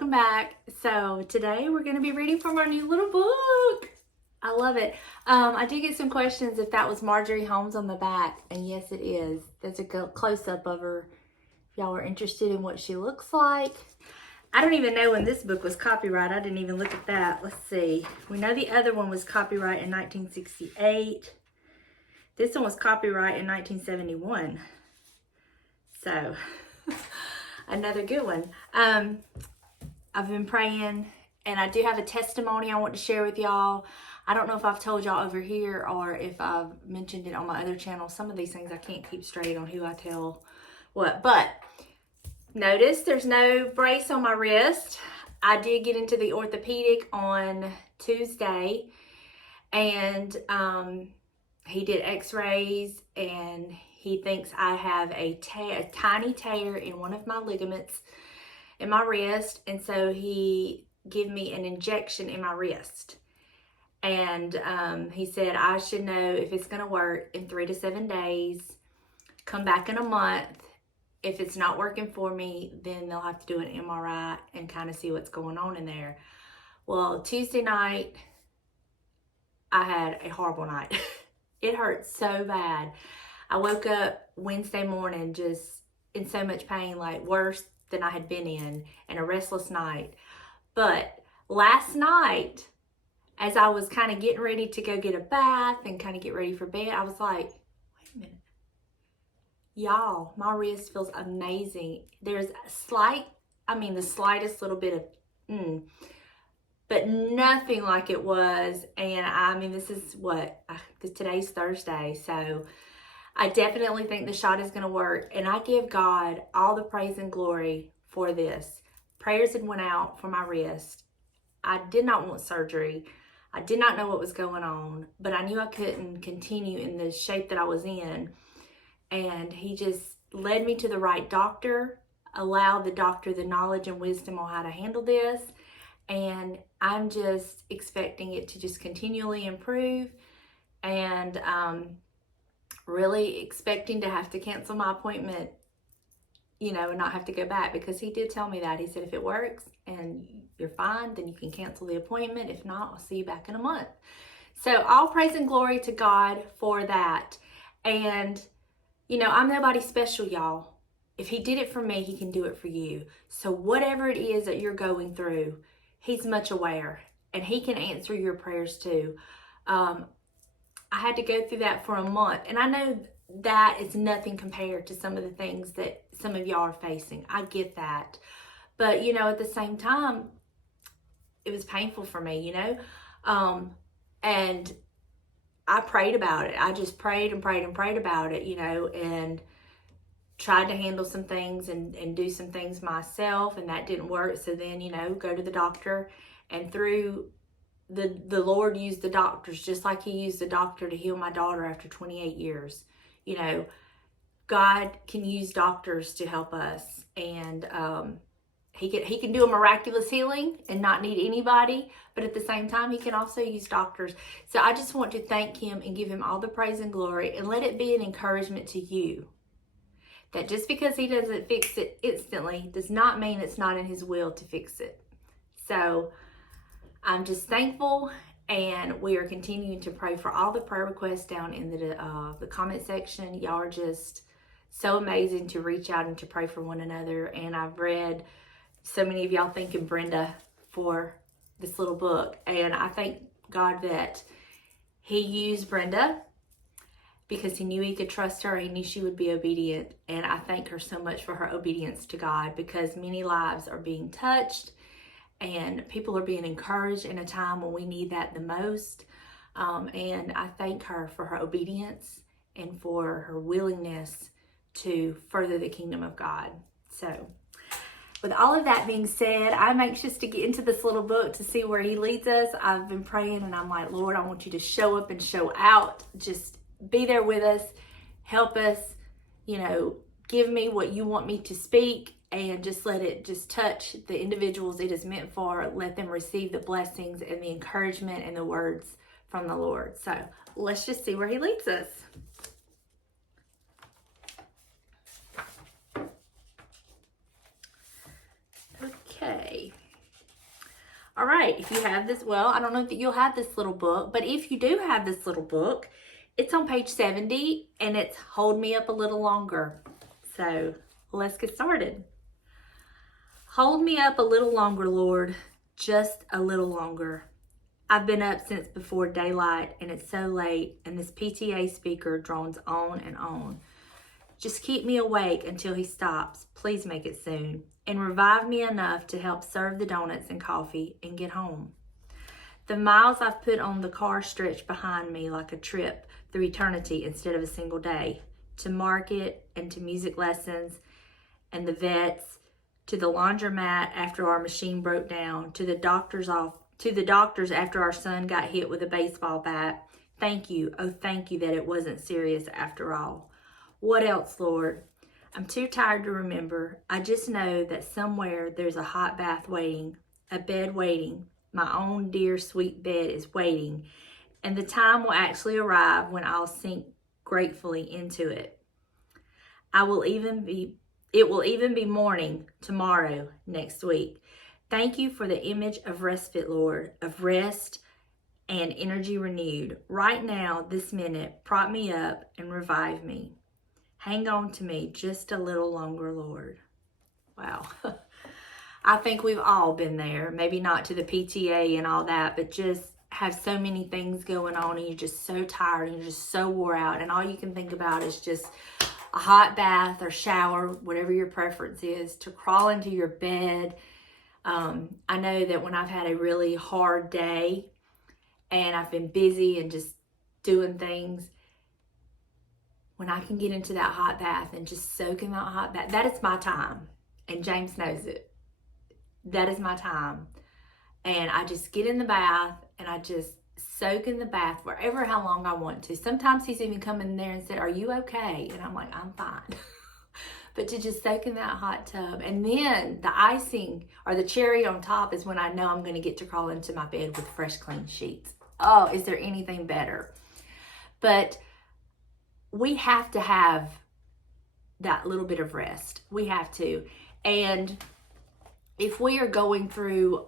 welcome back. So today we're going to be reading from our new little book. I love it. I did get some questions if that was Marjorie Holmes on the back, and yes it is. There's a close-up of her if y'all are interested in what she looks like. I don't even know when this book was copyrighted. I didn't even look at that. Let's see. We know the other one was copyrighted in 1968. This one was copyrighted in 1971. So, another good one. I've been praying, and I do have a testimony I want to share with y'all. I don't know if I've told y'all over here or if I've mentioned it on my other channel. Some of these things I can't keep straight on who I tell what. But notice there's no brace on my wrist. I did get into the orthopedic on Tuesday, and he did x-rays, and he thinks I have a tiny tear in one of my ligaments in my wrist, and so he gave me an injection in my wrist. And he said I should know if it's going to work in 3 to 7 days, come back in a month. If it's not working for me, then they'll have to do an MRI and kind of see what's going on in there. Well, Tuesday night, I had a horrible night. It hurt so bad. I woke up Wednesday morning just in so much pain, like worse than I had been in, and a restless night. But last night, as I was kind of getting ready to go get a bath and kind of get ready for bed, I was like, wait a minute. Y'all, my wrist feels amazing. There's a slight, the slightest little bit of, but nothing like it was. And this is today's Thursday. So I definitely think the shot is going to work. And I give God all the praise and glory for this. Prayers had went out for my wrist. I did not want surgery. I did not know what was going on, but I knew I couldn't continue in the shape that I was in. And he just led me to the right doctor, allowed the doctor the knowledge and wisdom on how to handle this. And I'm just expecting it to just continually improve, and really expecting to have to cancel my appointment, and not have to go back, because he did tell me that. He said, if it works and you're fine, then you can cancel the appointment. If not, I'll see you back in a month. So all praise and glory to God for that. And I'm nobody special, y'all. If he did it for me, he can do it for you. So whatever it is that you're going through, he's much aware, and he can answer your prayers too. I had to go through that for a month, and I know that is nothing compared to some of the things that some of y'all are facing. I get that. But, at the same time, it was painful for me, and I prayed about it. I just prayed and prayed and prayed about it, and tried to handle some things and do some things myself, and that didn't work. So then, go to the doctor, and through the Lord used the doctors, just like he used the doctor to heal my daughter after 28 years. God can use doctors to help us, and he can do a miraculous healing and not need anybody, but at the same time, he can also use doctors. So I just want to thank him and give him all the praise and glory, and let it be an encouragement to you that just because he doesn't fix it instantly does not mean it's not in his will to fix it. So I'm just thankful, and we are continuing to pray for all the prayer requests down in the comment section. Y'all are just so amazing to reach out and to pray for one another. And I've read so many of y'all thanking Brenda for this little book, and I thank God that he used Brenda because he knew he could trust her. He knew she would be obedient. And I thank her so much for her obedience to God, because many lives are being touched and people are being encouraged in a time when we need that the most. And I thank her for her obedience and for her willingness to further the kingdom of God. So with all of that being said, I'm anxious to get into this little book to see where he leads us. I've been praying, and I'm like, Lord, I want you to show up and show out. Just be there with us, help us, give me what you want me to speak, and just let it just touch the individuals it is meant for. Let them receive the blessings and the encouragement and the words from the Lord. So let's just see where he leads us. Okay. right. If you have this, well, I don't know that you'll have this little book, but if you do have this little book, it's on page 70 and it's Hold Me Up a Little Longer. So let's get started. Hold me up a little longer, Lord, just a little longer. I've been up since before daylight and it's so late and this PTA speaker drones on and on. Just keep me awake until he stops. Please make it soon. And revive me enough to help serve the donuts and coffee and get home. The miles I've put on the car stretch behind me like a trip through eternity instead of a single day. To market and to music lessons and the vets, to the laundromat after our machine broke down, to the doctors after our son got hit with a baseball bat. Thank you, oh thank you that it wasn't serious after all. What else, Lord? I'm too tired to remember. I just know that somewhere there's a hot bath waiting, a bed waiting. My own dear sweet bed is waiting, and the time will actually arrive when I'll sink gratefully into it. It will even be morning tomorrow, next week. Thank you for the image of respite, Lord, of rest and energy renewed. Right now, this minute, prop me up and revive me. Hang on to me just a little longer, Lord. Wow. I think we've all been there. Maybe not to the PTA and all that, but just have so many things going on and you're just so tired and you're just so wore out and all you can think about is just a hot bath or shower, whatever your preference is, to crawl into your bed. I know that when I've had a really hard day and I've been busy and just doing things, when I can get into that hot bath and just soak in that hot bath, that is my time. And James knows it. That is my time. And I just get in the bath and I just soak in the bath wherever, how long I want to. Sometimes he's even come in there and said, "Are you okay?" And I'm like, "I'm fine." But to just soak in that hot tub. And then the icing or the cherry on top is when I know I'm going to get to crawl into my bed with fresh, clean sheets. Oh, is there anything better? But we have to have that little bit of rest. We have to. And if we are going through,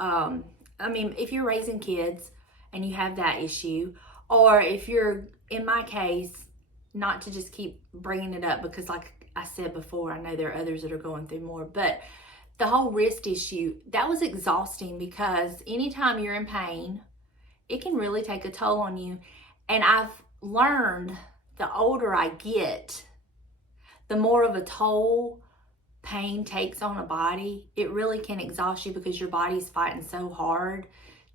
if you're raising kids and you have that issue, or if you're, in my case, not to just keep bringing it up because like I said before, I know there are others that are going through more, but the whole wrist issue, that was exhausting because anytime you're in pain, it can really take a toll on you. And I've learned the older I get, the more of a toll pain takes on a body. It really can exhaust you because your body's fighting so hard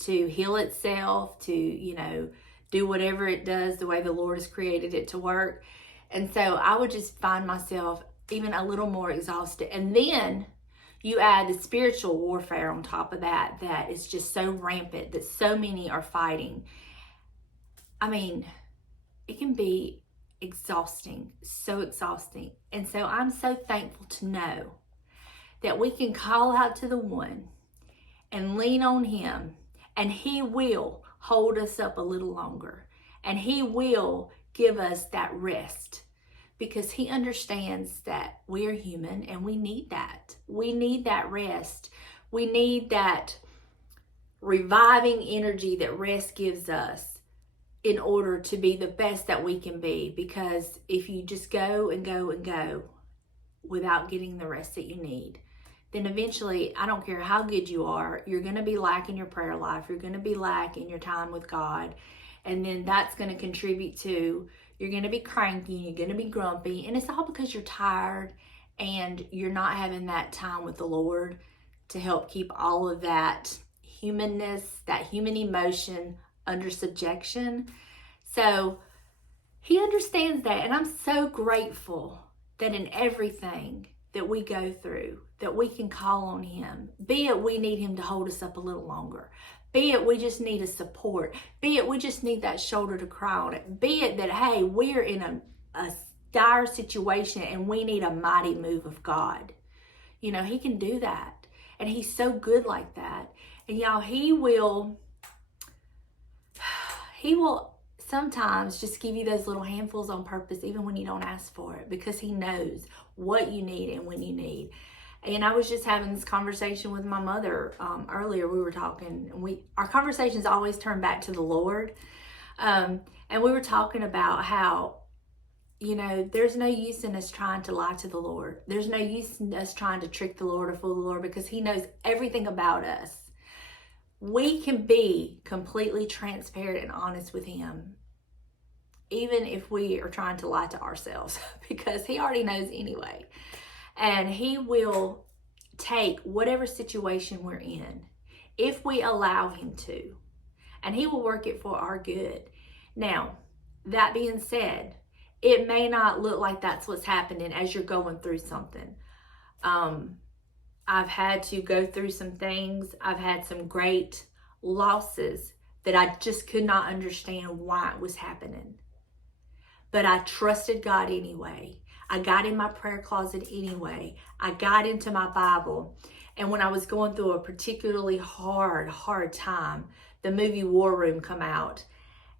to heal itself, to, do whatever it does the way the Lord has created it to work. And so I would just find myself even a little more exhausted. And then you add the spiritual warfare on top of that, that is just so rampant, that so many are fighting. I mean, it can be exhausting, so exhausting. And so I'm so thankful to know that we can call out to the one and lean on him, and he will hold us up a little longer, and he will give us that rest because he understands that we are human and we need that. We need that rest. We need that reviving energy that rest gives us in order to be the best that we can be. Because if you just go and go and go without getting the rest that you need, then eventually, I don't care how good you are, you're going to be lacking your prayer life. You're going to be lacking your time with God. And then that's going to contribute to, you're going to be cranky, you're going to be grumpy. And it's all because you're tired and you're not having that time with the Lord to help keep all of that humanness, that human emotion under subjection. So he understands that. And I'm so grateful that in everything that we go through, that we can call on him. Be it we need him to hold us up a little longer. Be it we just need a support. Be it we just need that shoulder to cry on it. Be it that, hey, we're in a dire situation and we need a mighty move of God. He can do that. And he's so good like that. And y'all, he will sometimes just give you those little handfuls on purpose, even when you don't ask for it, because he knows what you need and when you need. And I was just having this conversation with my mother earlier. We were talking, and our conversations always turn back to the Lord. And we were talking about how, there's no use in us trying to lie to the Lord. There's no use in us trying to trick the Lord or fool the Lord, because He knows everything about us. We can be completely transparent and honest with Him, even if we are trying to lie to ourselves, because He already knows anyway. And He will take whatever situation we're in, if we allow Him to, and He will work it for our good. Now, that being said, it may not look like that's what's happening as you're going through something. I've had to go through some things. I've had some great losses that I just could not understand why it was happening. But I trusted God anyway. I got in my prayer closet anyway. I got into my Bible. And when I was going through a particularly hard time, the movie War Room come out.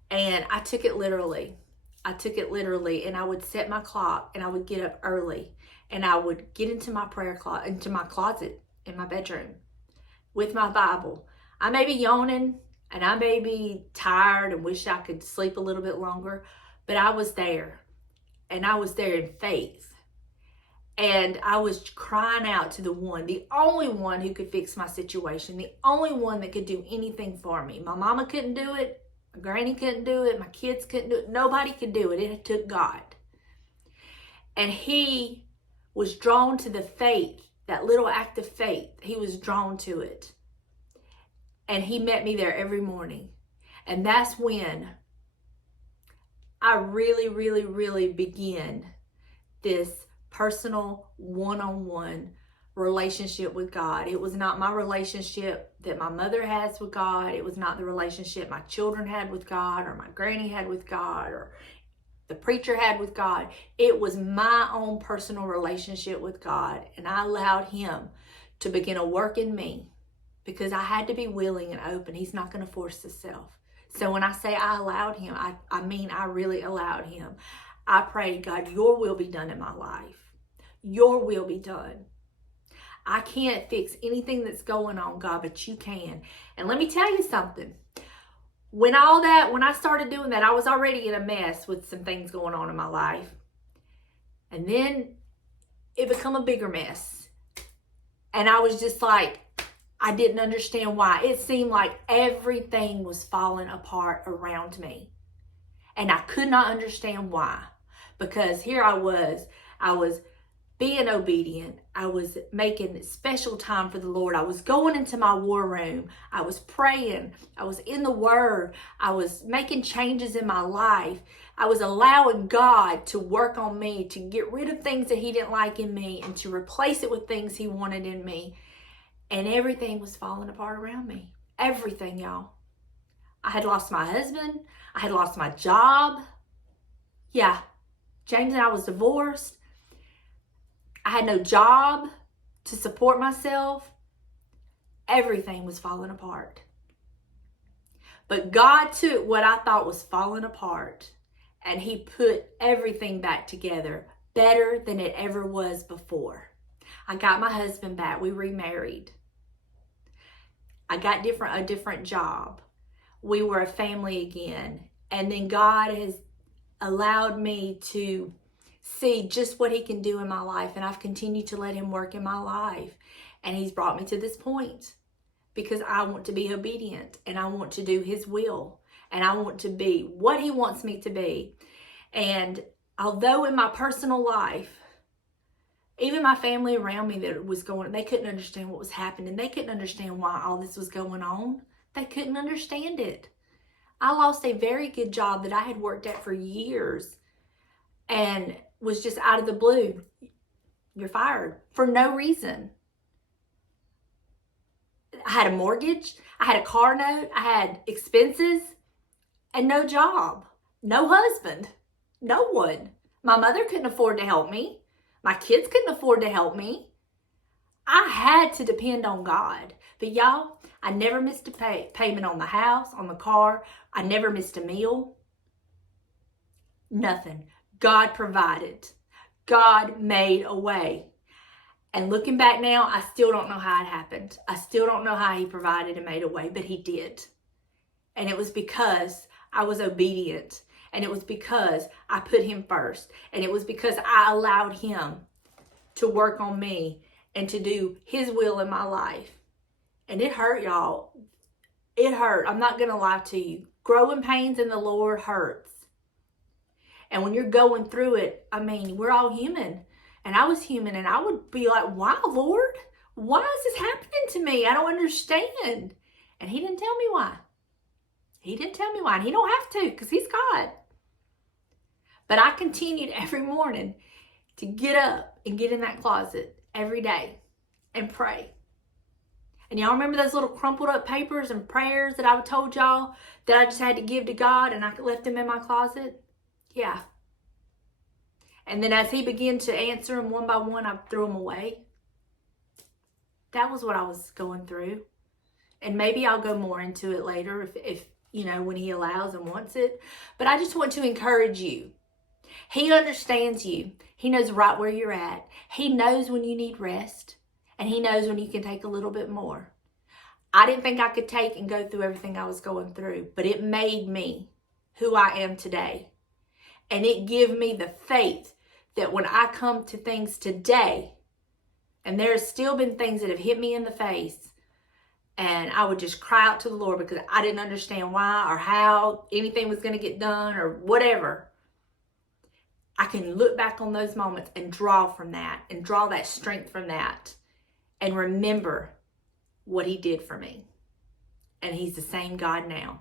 And I took it literally. And I would set my clock, and I would get up early, and I would get into my into my closet in my bedroom with my Bible. I may be yawning, and I may be tired and wish I could sleep a little bit longer, but I was there, and I was there in faith. And I was crying out to the only one who could fix my situation, the only one that could do anything for me. My mama couldn't do it. My granny couldn't do it. My kids couldn't do it. Nobody could do it. It took God. And He was drawn to the faith, that little act of faith. He was drawn to it. And He met me there every morning. And that's when I really began this personal one-on-one relationship with God. It was not my relationship that my mother has with God. It was not the relationship my children had with God, or my granny had with God, or the preacher had with God. It was my own personal relationship with God. And I allowed Him to begin a work in me, because I had to be willing and open. He's not going to force Himself. So when I say I allowed Him, I mean I really allowed Him. I prayed, God, Your will be done in my life. Your will be done. I can't fix anything that's going on, God, but You can. And let me tell you something. When I started doing that, I was already in a mess with some things going on in my life. And then it became a bigger mess. And I was just like, I didn't understand why. It seemed like everything was falling apart around me. And I could not understand why. Because here I was being obedient. I was making special time for the Lord. I was going into my war room. I was praying. I was in the Word. I was making changes in my life. I was allowing God to work on me, to get rid of things that He didn't like in me, and to replace it with things He wanted in me. And everything was falling apart around me. Everything, y'all. I had lost my husband. I had lost my job. Yeah, James and I was divorced. I had no job to support myself. Everything was falling apart. But God took what I thought was falling apart, and He put everything back together better than it ever was before. I got my husband back. We remarried. I got a different job. We were a family again. And then God has allowed me to see just what He can do in my life. And I've continued to let Him work in my life. And He's brought me to this point, because I want to be obedient, and I want to do His will, and I want to be what He wants me to be. And although in my personal life, even my family around me that was going, they couldn't understand what was happening. They couldn't understand why all this was going on. They couldn't understand it. I lost a very good job that I had worked at for years, and was just out of the blue. You're fired for no reason. I had a mortgage. I had a car note. I had expenses, and no job, no husband, no one. My mother couldn't afford to help me. My kids couldn't afford to help me. I had to depend on God. But y'all, I never missed a payment on the house, on the car. I never missed a meal. Nothing. God provided. God made a way. And looking back now, I still don't know how it happened. I still don't know how he provided and made a way, but he did. And it was because I was obedient. And it was because I put him first. And it was because I allowed him to work on me and to do his will in my life. And it hurt, y'all. It hurt. I'm not going to lie to you. Growing pains in the Lord hurts. And when you're going through it, I mean, we're all human. And I was human, and I would be like, wow, Lord, why is this happening to me? I don't understand. And he didn't tell me why. He didn't tell me why. And he don't have to, because he's God. But I continued every morning to get up and get in that closet every day and pray. And y'all remember those little crumpled up papers and prayers that I told y'all that I just had to give to God, and I left them in my closet? Yeah. And then as he began to answer them one by one, I threw them away. That was what I was going through. And maybe I'll go more into it later if you know, when he allows and wants it. But I just want to encourage you. He understands you. He knows right where you're at. He knows when you need rest. And he knows when you can take a little bit more. I didn't think I could take and go through everything I was going through. But it made me who I am today. And it gave me the faith that when I come to things today, and there's still been things that have hit me in the face, and I would just cry out to the Lord because I didn't understand why or how anything was going to get done or whatever. I can look back on those moments and draw from that and draw that strength from that and remember what he did for me. And he's the same God now.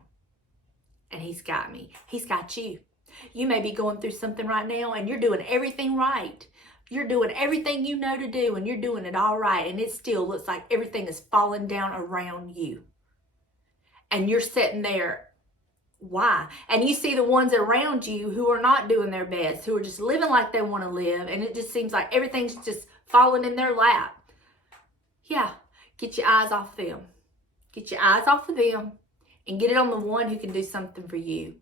And he's got me. He's got you. You may be going through something right now and you're doing everything right. You're doing everything you know to do and you're doing it all right. And it still looks like everything is falling down around you. And you're sitting there. Why? And you see the ones around you who are not doing their best, who are just living like they want to live. And it just seems like everything's just falling in their lap. Yeah. Get your eyes off them. Get your eyes off of them and get it on the one who can do something for you.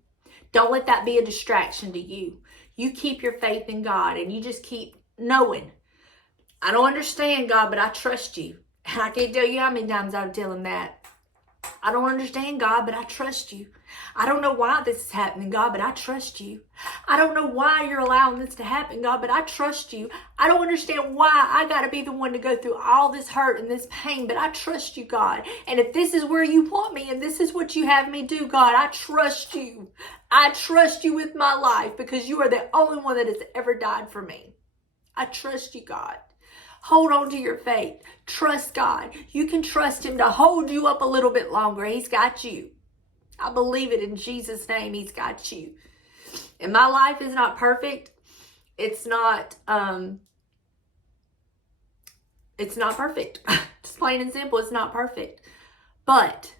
Don't let that be a distraction to you. You keep your faith in God and you just keep knowing, I don't understand, God, but I trust you. And I can't tell you how many times I would tell him that. I don't understand, God, but I trust you. I don't know why this is happening, God, but I trust you. I don't know why you're allowing this to happen, God, but I trust you. I don't understand why I got to be the one to go through all this hurt and this pain, but I trust you, God. And if this is where you want me and this is what you have me do, God, I trust you. I trust you with my life because you are the only one that has ever died for me. I trust you, God. Hold on to your faith. Trust God. You can trust him to hold you up a little bit longer. He's got you. I believe it in Jesus' name. He's got you. And my life is not perfect. It's not perfect. Just plain and simple, it's not perfect. But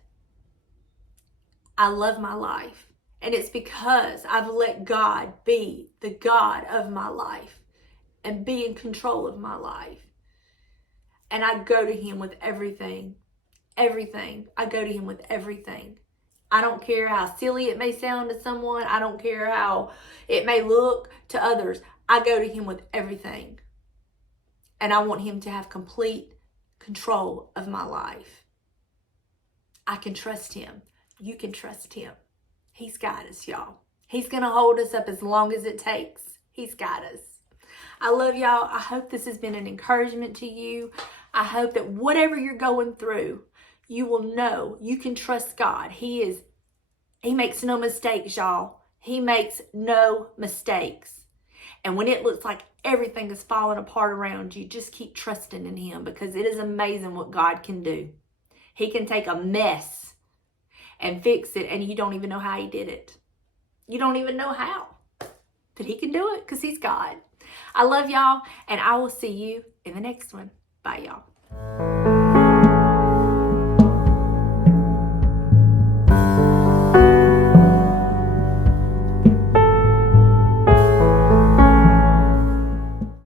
I love my life. And it's because I've let God be the God of my life and be in control of my life. And I go to him with everything. Everything. I go to him with everything. I don't care how silly it may sound to someone. I don't care how it may look to others. I go to him with everything. And I want him to have complete control of my life. I can trust him. You can trust him. He's got us, y'all. He's going to hold us up as long as it takes. He's got us. I love y'all. I hope this has been an encouragement to you. I hope that whatever you're going through, you will know you can trust God. He makes no mistakes, y'all. He makes no mistakes. And when it looks like everything is falling apart around you, just keep trusting in him because it is amazing what God can do. He can take a mess and fix it and you don't even know how he did it. You don't even know how. But he can do it because he's God. I love y'all and I will see you in the next one. Bye, y'all.